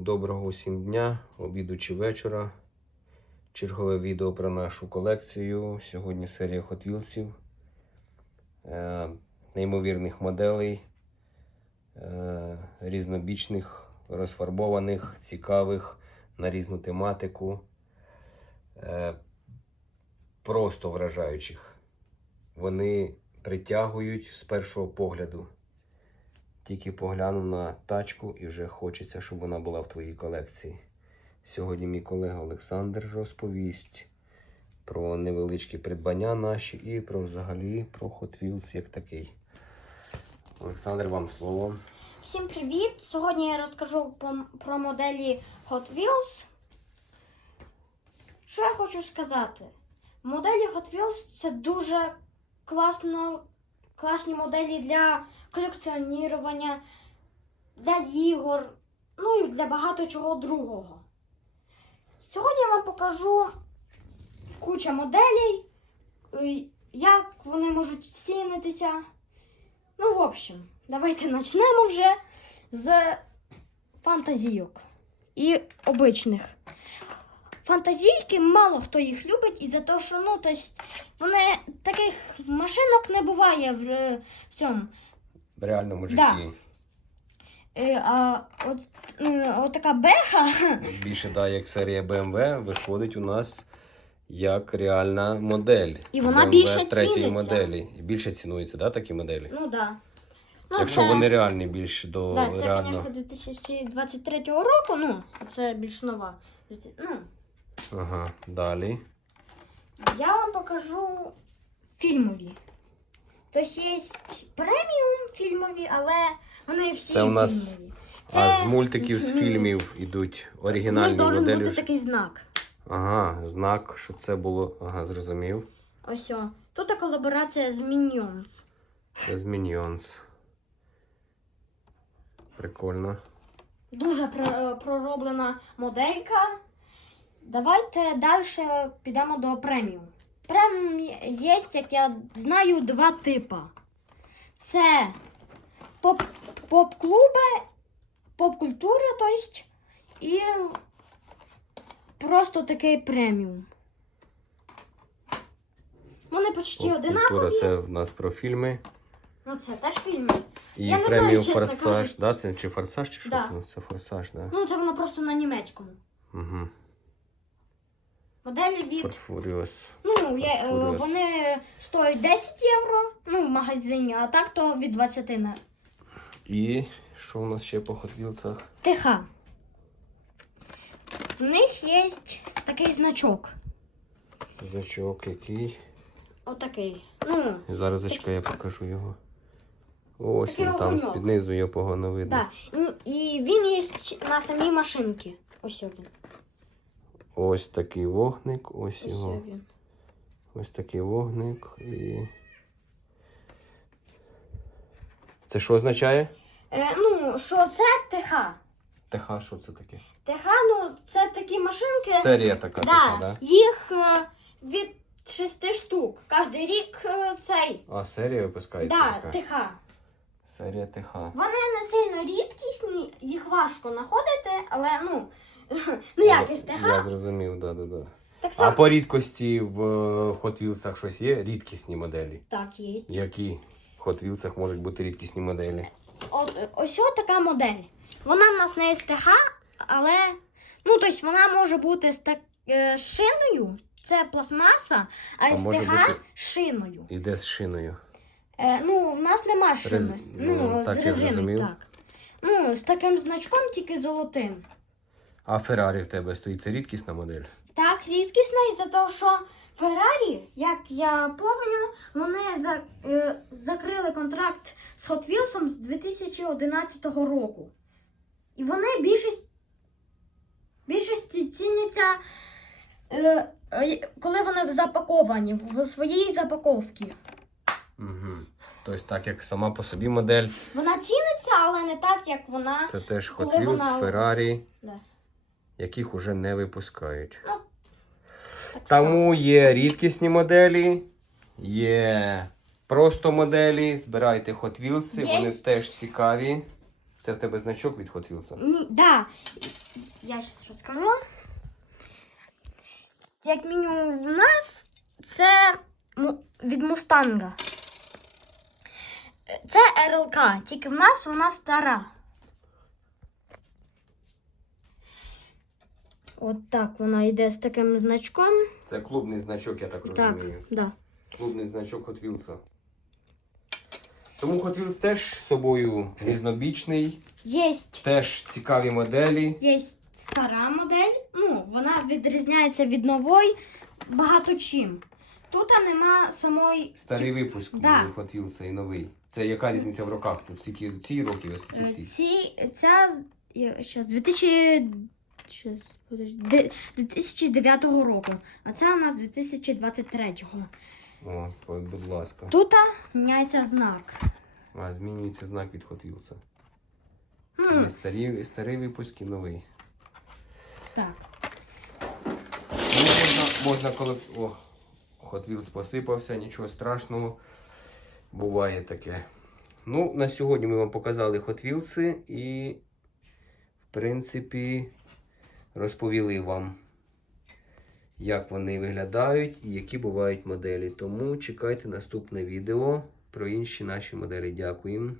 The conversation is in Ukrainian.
Доброго усім дня, обіду чи вечора. Чергове відео про нашу колекцію. Сьогодні серія Wheels'ів, е, неймовірних моделей, е, різнобічних, розфарбованих, цікавих на різну тематику. Е, просто вражаючих. Вони притягують з першого погляду. Тільки поглянув на тачку і вже хочеться, щоб вона була в твоїй колекції. Сьогодні мій колега Олександр розповість про невеличкі придбання наші і про взагалі про Hot Wheels як такий. Олександр, вам слово. Всім привіт! Сьогодні я розкажу про, про моделі Hot Wheels. Що я хочу сказати? Моделі Hot Wheels це дуже класно, класні моделі для колекціонування, для ігор, ну і для багато чого другого. Сьогодні я вам покажу куча моделей, е, як вони можуть цінитися. Ну, в общем, давайте почнемо вже з фантазійок і обичних. Фантазійки мало хто їх любить із-за того, що ну, то есть, вони таких машинок не буває в, е, в цьому. В реальному житті Да. Е, а от, от така беха. більше да, як серія BMW виходить у нас як реальна модель. І вона BMW більше третьої ціниться. моделі. І більше цінуються, да, такі моделі? Ну да. Ну, Якщо це- вони реальні більш до Да, це, реально. звісно, 2023 року, ну, це більш нова. Ну, Ага, далі. Я вам покажу фільмові. Тобто є преміум фільмові, але вони всі Це у нас- фільмові. А з мультиків, з фільмів них оригінальні должен моделі. бути такий знак. Ага, знак, що це було. Ага, зрозумів. Ось. о. Тут колаборація з Minions. Це з Minions. Прикольно. Дуже про- пророблена моделька. Давайте далі підемо до преміум. Преміум є, як я знаю, два типи. Це поп- поп-клуби, поп-культура, тобто, і просто такий преміум. Вони почти одинакові. це в нас про фільми. Ну, це теж фільми. І Я не знаю, преміум чесно Форсаж, кажучи. да? Це чи форсаж, чи що Да. це? Це форсаж, да. Ну, це воно просто на німецькому. Угу. Моделі від Ford Ну, я, е, вони стоять 10 євро ну, в магазині, а так то від 20 на І що у нас ще по Hot Wheels'ах? ТХ. В них є такий значок. Значок який. Отакий. Ну, Зараз зачекай, я покажу його. Ось Такий він там огоньок. з-під низу його погано видно. да. І і він є на самій машинці. Ось він. Ось такий вогник, ось його. Ось такий вогник і. Це що означає? Е, ну, що це ТХ? ТХ, що це таке? ТХ, ну, це такі машинки. Серія така, да, така, да? Їх е, від 6 штук. Кожний рік е, цей. А, серія випускається Да, така? ТХ. Серія ТХ. Вони не сильно рідкісні, їх важко знаходити, але ну, ну якість Я зрозумів, да, да, да. Так А само по рідкості в е, Hot Wheels'ах щось є? Рідкісні моделі. так є. Які в Hot Wheels'ах можуть бути рідкісні моделі? От е, ось от така модель. Вона в нас не ТХ, але ну тобто вона може бути з так е, з шиною. Це пластмаса, а, А з може ТХ бути- шиною. Іде з шиною. Е, ну, в нас нема шини. Рез- Ну, ну, так з я зрозумів. так. Ну, з таким значком, тільки золотим. А Феррарі в тебе стоїть це рідкісна модель? Так, рідкісна із-за того, що Феррарі, як я пам'ятаю, вони за, е, закрили контракт з Hot Wheels з 2011 року. І вони більшість, більшості ціняться, е, е, коли вони запаковані, в своїй запаковці. Угу. Тобто, так як сама по собі модель, Вона ціниться, але не так, як вона. це теж Hot Wheels, вона- Ferrari, Да. Яких уже не випускають. Тому є рідкісні моделі, є просто моделі. Збирайте Hot Wheels, вони теж цікаві. Це в тебе значок від Hot Wheels? Ні, да. я зараз розкажу. Як мінімум в нас це му- від Мустанга. Це РЛК, тільки в нас вона стара. От так вона йде з таким значком. Це клубний значок, я так Так, розумію. да. Клубний значок Hot Wheels. Тому Hot Wheels теж з собою різнобічний, Єсть теж цікаві моделі. Є стара модель, ну, вона відрізняється від нової багато чим. Тут нема самої. Старий випуск Да. Hot Wheels і новий. Це яка різниця в роках? Тут скільки ці роки, а скільки Е, ці? Ці, ця я, щас, 2000, щас, подожди, 2009 року, а це у нас 2023. О, ой, будь ласка. Тут міняється знак. А, змінюється знак від Hot Wheels. Хм, старі, старий випуск і новий. так. Ну, можна, можна коли. О, Hot Wheels посипався, нічого страшного. Буває таке. Ну, на сьогодні ми вам показали Hot Wheels і, в принципі, розповіли вам, як вони виглядають і які бувають моделі. Тому чекайте наступне відео про інші наші моделі. Дякуємо.